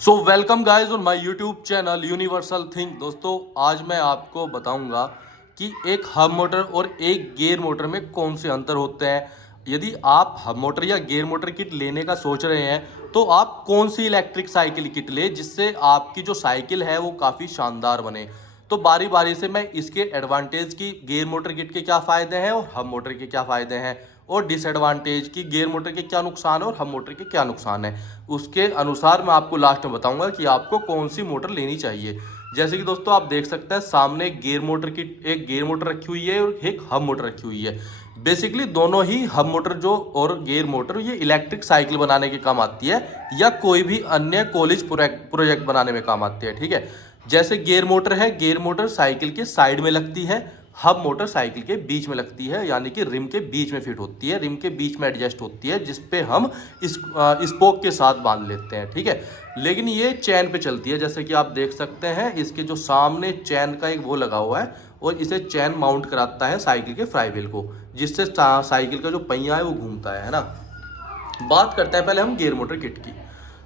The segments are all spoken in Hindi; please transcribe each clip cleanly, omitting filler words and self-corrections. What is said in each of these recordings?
So welcome guys on my YouTube channel universal think. दोस्तों आज मैं आपको बताऊंगा कि एक हब मोटर और एक गियर मोटर में कौन से अंतर होते हैं। यदि आप हब मोटर या गियर मोटर किट लेने का सोच रहे हैं तो आप कौन सी इलेक्ट्रिक साइकिल किट ले जिससे आपकी जो साइकिल है वो काफ़ी शानदार बने। तो बारी बारी से मैं इसके एडवांटेज की गियर मोटर किट के क्या फ़ायदे हैं और हब मोटर के क्या फ़ायदे हैं और डिसएडवांटेज की गियर मोटर के क्या नुकसान है और हब मोटर के क्या नुकसान है, उसके अनुसार मैं आपको लास्ट में बताऊंगा कि आपको कौन सी मोटर लेनी चाहिए। जैसे कि दोस्तों आप देख सकते हैं सामने एक गियर मोटर रखी हुई है और एक हब मोटर रखी हुई है। बेसिकली दोनों ही हब मोटर जो और गियर मोटर ये इलेक्ट्रिक साइकिल बनाने के काम आती है या कोई भी अन्य कॉलेज प्रोजेक्ट बनाने में काम आती है। ठीक है, जैसे गियर मोटर है, गियर मोटर साइकिल के साइड में लगती है, हब मोटर साइकिल के बीच में लगती है, यानी कि रिम के बीच में फिट होती है, रिम के बीच में एडजस्ट होती है, जिसपे हम इस स्पोक के साथ बांध लेते हैं। ठीक है, लेकिन ये चैन पे चलती है। जैसे कि आप देख सकते हैं इसके जो सामने चैन का एक वो लगा हुआ है और इसे चैन माउंट कराता है साइकिल के फ्लाई व्हील को, जिससे साइकिल का जो पहिया है वो घूमता है ना। बात करते हैं पहले हम गियर मोटर किट की।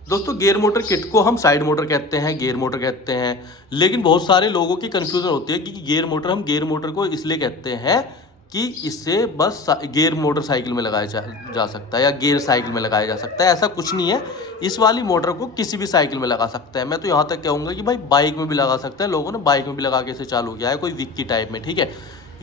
दोस्तों गियर मोटर किट को हम साइड मोटर कहते हैं, गियर मोटर कहते हैं, लेकिन बहुत सारे लोगों की कंफ्यूजन होती है कि गियर मोटर को इसलिए कहते हैं कि इससे बस गियर मोटर साइकिल में लगाया जा सकता है या गियर साइकिल में लगाया जा सकता है। ऐसा कुछ नहीं है, इस वाली मोटर को किसी भी साइकिल में लगा सकते हैं। मैं तो यहाँ तक कहूँगा कि भाई बाइक में भी लगा सकते हैं, लोगों ने बाइक में भी लगा के इसे चालू किया है, कोई विक्की टाइप में। ठीक है,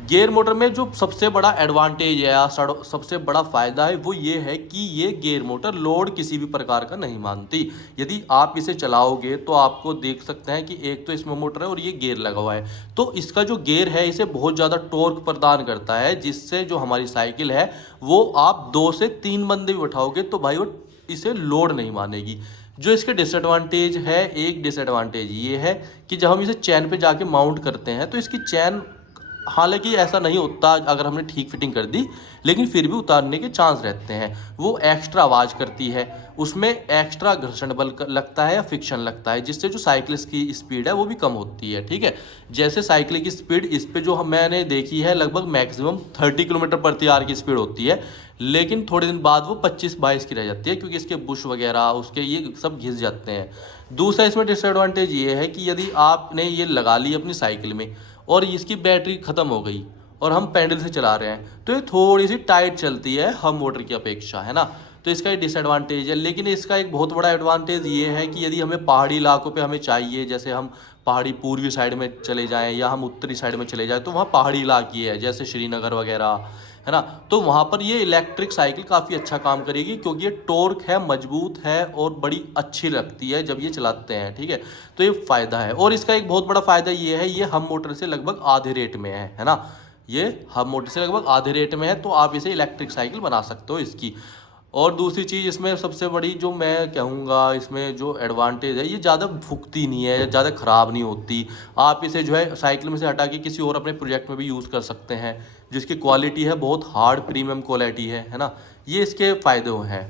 गियर मोटर में जो सबसे बड़ा एडवांटेज है या सबसे बड़ा फ़ायदा है वो ये है कि ये गियर मोटर लोड किसी भी प्रकार का नहीं मानती। यदि आप इसे चलाओगे तो आपको देख सकते हैं कि एक तो इसमें मोटर है और ये गियर लगा हुआ है, तो इसका जो गियर है इसे बहुत ज़्यादा टॉर्क प्रदान करता है, जिससे जो हमारी साइकिल है वो आप 2 से 3 बंदे भी उठाओगे तो भाई वो इसे लोड नहीं मानेगी। जो इसके डिसएडवांटेज है, एक डिसएडवांटेज ये है कि जब हम इसे चैन पे जाके माउंट करते हैं तो इसकी चैन, हालांकि ऐसा नहीं होता अगर हमने ठीक फिटिंग कर दी, लेकिन फिर भी उतारने के चांस रहते हैं। वो एक्स्ट्रा आवाज़ करती है, उसमें एक्स्ट्रा घर्षण बल लगता है या फ्रिक्शन लगता है, जिससे जो साइकिल की स्पीड है वो भी कम होती है। ठीक है, जैसे साइकिल की स्पीड इस पे जो मैंने देखी है लगभग मैक्सिमम 30 किलोमीटर प्रति आवर की स्पीड होती है, लेकिन थोड़े दिन बाद वो 25-22 की रह जाती है, क्योंकि इसके बुश वगैरह उसके ये सब घिस जाते हैं। दूसरा इसमें डिसएडवांटेज ये है कि यदि आपने ये लगा ली अपनी साइकिल में और इसकी बैटरी ख़त्म हो गई और हम पैडल से चला रहे हैं तो ये थोड़ी सी टाइट चलती है हम मोटर की अपेक्षा, है ना। तो इसका एक डिसएडवांटेज है। लेकिन इसका एक बहुत बड़ा एडवांटेज ये है कि यदि हमें पहाड़ी इलाकों पे हमें चाहिए, जैसे हम पहाड़ी पूर्वी साइड में चले जाएं या हम उत्तरी साइड में चले जाएं, तो वहाँ पहाड़ी इलाके है जैसे श्रीनगर वगैरह, है ना, तो वहाँ पर ये इलेक्ट्रिक साइकिल काफ़ी अच्छा काम करेगी, क्योंकि ये टॉर्क है, मजबूत है और बड़ी अच्छी लगती है जब ये चलाते हैं। ठीक है, तो ये फ़ायदा है। और इसका एक बहुत बड़ा फ़ायदा ये है, ये हम मोटर से लगभग आधे रेट में है ना। ये हम मोटर से लगभग आधे रेट में है, तो आप इसे इलेक्ट्रिक साइकिल बना सकते हो इसकी। और दूसरी चीज़ इसमें सबसे बड़ी जो मैं कहूँगा इसमें जो एडवांटेज है, ये ज़्यादा फूकती नहीं है, ज़्यादा ख़राब नहीं होती। आप इसे जो है साइकिल में से हटा के किसी और अपने प्रोजेक्ट में भी यूज़ कर सकते हैं, जिसकी क्वालिटी है बहुत हार्ड प्रीमियम क्वालिटी है ना। ये इसके फ़ायदे हैं।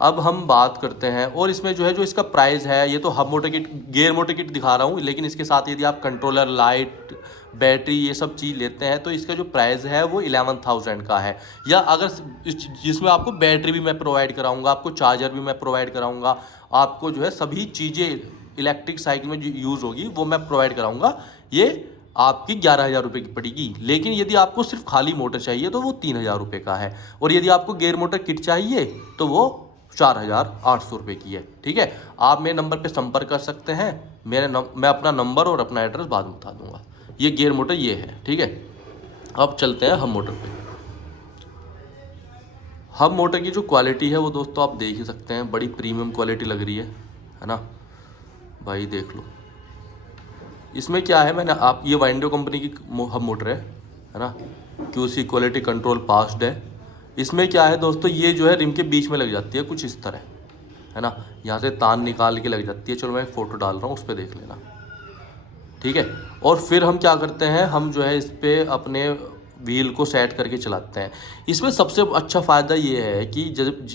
अब हम बात करते हैं, और इसमें जो है जो इसका प्राइस है, ये तो hub motor kit gear motor kit दिखा रहा हूँ, लेकिन इसके साथ यदि आप कंट्रोलर, लाइट, बैटरी ये सब चीज़ लेते हैं तो इसका जो प्राइस है वो 11,000 का है। या अगर जिसमें आपको बैटरी भी मैं प्रोवाइड कराऊंगा, आपको चार्जर भी मैं प्रोवाइड कराऊंगा, आपको जो है सभी चीज़ें इलेक्ट्रिक साइकिल में जो यूज़ होगी वो मैं प्रोवाइड कराऊंगा, ये आपकी 11,000 रुपये की पड़ेगी। लेकिन यदि आपको सिर्फ खाली मोटर चाहिए तो वो 3,000 रुपये का है, और यदि आपको गियर मोटर किट चाहिए तो वो 4,800 रुपये की है। ठीक है, आप मेरे नंबर पे संपर्क कर सकते हैं। मैं अपना नंबर और अपना एड्रेस बाद में बता दूंगा। ये गियर मोटर ये है। ठीक है, अब चलते हैं हम मोटर पे। हम मोटर की जो क्वालिटी है वो दोस्तों आप देख ही सकते हैं, बड़ी प्रीमियम क्वालिटी लग रही है ना भाई, देख लो। इसमें क्या है, मैंने आप ये वाइंडो कंपनी की हम मोटर है ना, QC क्वालिटी कंट्रोल पास्ड है। इसमें क्या है दोस्तों, ये जो है रिम के बीच में लग जाती है कुछ इस तरह, है ना, यहाँ से तान निकाल के लग जाती है। चलो मैं एक फ़ोटो डाल रहा हूँ, उस पर देख लेना। ठीक है, और फिर हम क्या करते हैं, हम जो है इस पर अपने व्हील को सेट करके चलाते हैं। इसमें सबसे अच्छा फ़ायदा ये है कि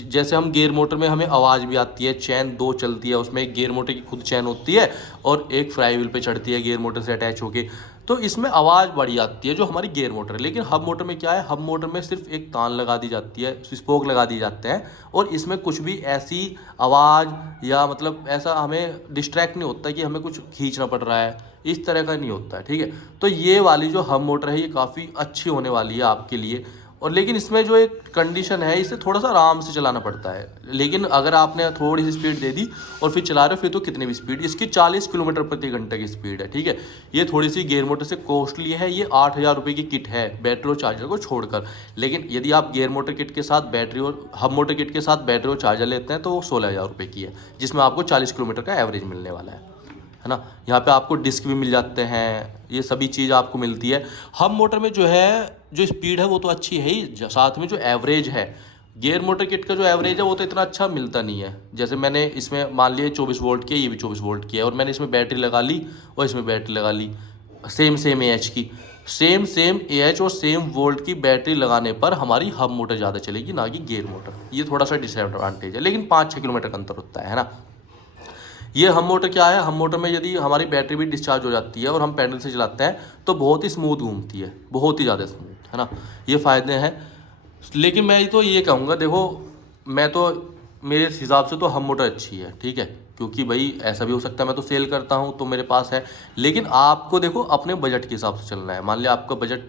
जैसे हम गियर मोटर में हमें आवाज़ भी आती है, चैन 2 चलती है, उसमें एक गियर मोटर की खुद चैन होती है और एक फ्लाई व्हील पे चढ़ती है गियर मोटर से अटैच होके। तो इसमें आवाज़ बढ़ी आती है जो हमारी गेयर मोटर है। लेकिन हब मोटर में क्या है, हब मोटर में सिर्फ एक तान लगा दी जाती है, स्पोक लगा दिए जाते हैं, और इसमें कुछ भी ऐसी आवाज़ या मतलब ऐसा हमें डिस्ट्रैक्ट नहीं होता कि हमें कुछ खींचना पड़ रहा है, इस तरह का नहीं होता है, ठीक है। तो ये वाली जो हब मोटर है ये काफ़ी अच्छी होने वाली है आपके लिए। और लेकिन इसमें जो एक कंडीशन है, इसे थोड़ा सा आराम से चलाना पड़ता है। लेकिन अगर आपने थोड़ी सी स्पीड दे दी और फिर चला रहे हो, फिर तो कितनी भी स्पीड, इसकी 40 किलोमीटर प्रति घंटे की स्पीड है, ठीक है। ये थोड़ी सी गेयर मोटर से कॉस्टली है, ये 8,000 रुपये की किट है बैटरी और चार्जर को छोड़कर। लेकिन यदि आप गेयर मोटर किट के साथ बैटरी और हब मोटर किट के साथ बैटरी और चार्जर लेते हैं तो वो 16,000 रुपये की है, जिसमें आपको 40 किलोमीटर का एवरेज मिलने वाला है ना। यहाँ पे आपको डिस्क भी मिल जाते हैं, ये सभी चीज़ आपको मिलती है। हब मोटर में जो है जो स्पीड है वो तो अच्छी है ही, साथ में जो एवरेज है, गियर मोटर किट का जो एवरेज है वो तो इतना अच्छा मिलता नहीं है। जैसे मैंने इसमें मान लिया 24 वोल्ट की है, ये भी 24 वोल्ट की है, और मैंने इसमें बैटरी लगा ली और इसमें बैटरी लगा ली सेम AH की, सेम AH और सेम वोल्ट की बैटरी लगाने पर हमारी हब मोटर ज़्यादा चलेगी ना कि गियर मोटर। ये थोड़ा सा डिसएडवांटेज है, लेकिन 5-6 किलोमीटर का अंतर होता है ना। ये हम मोटर क्या है, हम मोटर में यदि हमारी बैटरी भी डिस्चार्ज हो जाती है और हम पैडल से चलाते हैं तो बहुत ही स्मूथ घूमती है, बहुत ही ज़्यादा स्मूथ, है ना। ये फ़ायदे हैं। लेकिन मैं तो ये कहूँगा, देखो मैं तो मेरे हिसाब से तो हम मोटर अच्छी है, ठीक है, क्योंकि भाई ऐसा भी हो सकता है मैं तो सेल करता हूँ तो मेरे पास है। लेकिन आपको देखो अपने बजट के हिसाब से चलना है। मान लिया आपका बजट,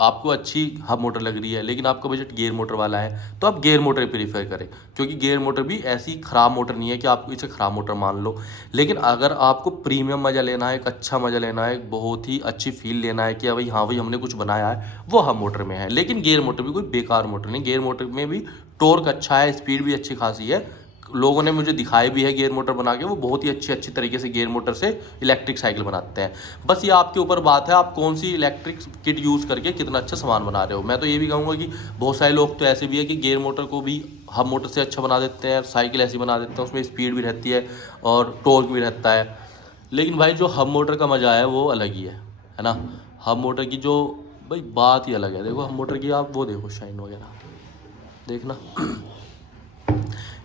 आपको अच्छी हब मोटर लग रही है लेकिन आपका बजट गियर मोटर वाला है, तो आप गियर मोटर प्रीफर करें, क्योंकि गियर मोटर भी ऐसी ख़राब मोटर नहीं है कि आप इसे ख़राब मोटर मान लो। लेकिन अगर आपको प्रीमियम मज़ा लेना है, एक अच्छा मज़ा लेना है, एक बहुत ही अच्छी फील लेना है कि भाई हाँ भाई हमने कुछ बनाया है, वो हब मोटर में है। लेकिन गियर मोटर भी कोई बेकार मोटर नहीं, गियर मोटर में भी टॉर्क अच्छा है, स्पीड भी अच्छी खासी है। लोगों ने मुझे दिखाए भी है गियर मोटर बना के, वो बहुत ही अच्छी तरीके से गियर मोटर से इलेक्ट्रिक साइकिल बनाते हैं। बस ये आपके ऊपर बात है, आप कौन सी इलेक्ट्रिक किट यूज़ करके कितना अच्छा सामान बना रहे हो। मैं तो ये भी कहूँगा कि बहुत सारे लोग तो ऐसे भी है कि गियर मोटर को भी हब मोटर से अच्छा बना देते हैं, साइकिल ऐसी बना देते हैं, उसमें स्पीड भी रहती है और टॉर्क भी रहता है। लेकिन भाई जो हब मोटर का मज़ा है वो अलग ही है ना। हब मोटर की जो भाई बात ही अलग है। देखो हब मोटर की आप वो देखो शाइन वगैरह देखना।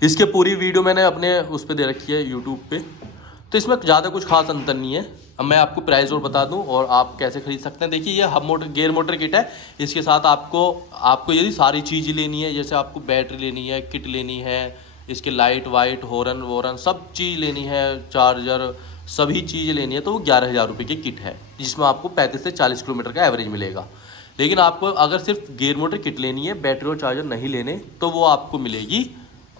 इसके पूरी वीडियो मैंने अपने उस पर दे रखी है यूट्यूब पे, तो इसमें ज़्यादा कुछ खास अंतर नहीं है। अब मैं आपको प्राइस और बता दूं और आप कैसे खरीद सकते हैं। देखिए ये hub motor gear motor kit है, इसके साथ आपको यदि सारी चीज़ लेनी है, जैसे आपको बैटरी लेनी है, किट लेनी है, इसके लाइट वाइट हॉर्न वॉर्न सब चीज़ लेनी है, चार्जर सभी चीज़ लेनी है, तो वो 11,000 रुपये की किट है, जिसमें आपको 35 से 40 किलोमीटर का एवरेज मिलेगा। लेकिन आपको अगर सिर्फ गियर मोटर किट लेनी है, बैटरी और चार्जर नहीं लेने, तो वो आपको मिलेगी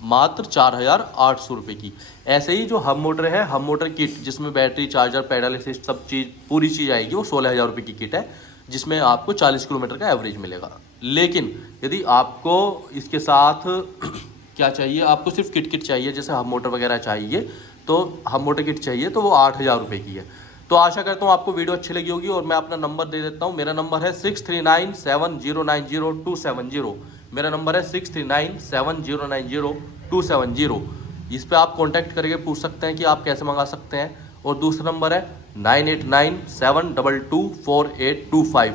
मात्र 4,800 रुपये की। ऐसे ही जो हब मोटर है, हब मोटर किट जिसमें बैटरी चार्जर पैडल असिस्ट सब चीज़ पूरी चीज़ आएगी, वो 16,000 रुपये की किट है, जिसमें आपको 40 किलोमीटर का एवरेज मिलेगा। लेकिन यदि आपको इसके साथ क्या चाहिए, आपको सिर्फ किट चाहिए, जैसे हब मोटर वगैरह चाहिए, तो हब मोटर किट चाहिए, तो वो 8,000 रुपये की है। तो आशा करता हूँ आपको वीडियो अच्छी लगी होगी, और मैं अपना नंबर दे देता हूँ। मेरा नंबर है 6397090270। मेरा नंबर है 6397090270। इस पर आप कांटेक्ट करके पूछ सकते हैं कि आप कैसे मंगा सकते हैं। और दूसरा नंबर है 9897224825।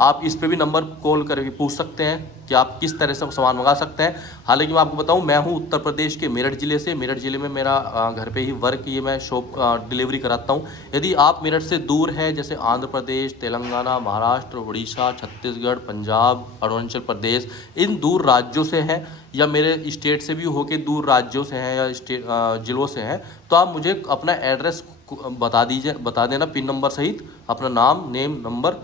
आप इस पे भी नंबर कॉल करके पूछ सकते हैं कि आप किस तरह से सामान मंगा सकते हैं। हालांकि मैं आपको बताऊं, मैं हूं उत्तर प्रदेश के मेरठ ज़िले से। मेरठ ज़िले में मेरा घर पे ही वर्क, ये मैं शॉप डिलीवरी कराता हूं। यदि आप मेरठ से दूर है, जैसे आंध्र प्रदेश, तेलंगाना, महाराष्ट्र, उड़ीसा, छत्तीसगढ़, पंजाब, अरुणाचल प्रदेश, इन दूर राज्यों से हैं, या मेरे स्टेट से भी होके दूर राज्यों से हैं या स्टेट ज़िलों से हैं, तो आप मुझे अपना एड्रेस बता देना, पिन नंबर सहित अपना नाम, नेम, नंबर,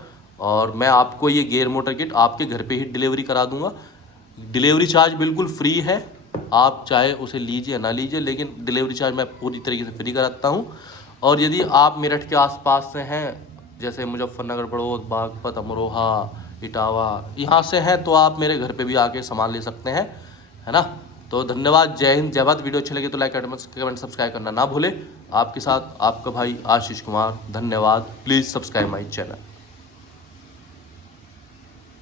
और मैं आपको ये गियर मोटर किट आपके घर पे ही डिलीवरी करा दूंगा। डिलीवरी चार्ज बिल्कुल फ्री है, आप चाहे उसे लीजिए ना लीजिए, लेकिन डिलीवरी चार्ज मैं पूरी तरीके से फ्री कराता हूँ। और यदि आप मेरठ के आसपास से हैं, जैसे मुजफ्फरनगर, बड़ौद, बागपत, अमरोहा, इटावा, यहाँ से हैं, तो आप मेरे घर पे भी आके सामान ले सकते हैं, है ना। तो धन्यवाद, जय हिंद, जय भारत। वीडियो अच्छी लगे तो लाइक, कमेंट, सब्सक्राइब करना ना भूले। आपके साथ आपका भाई आशीष कुमार, धन्यवाद। Please subscribe my channel.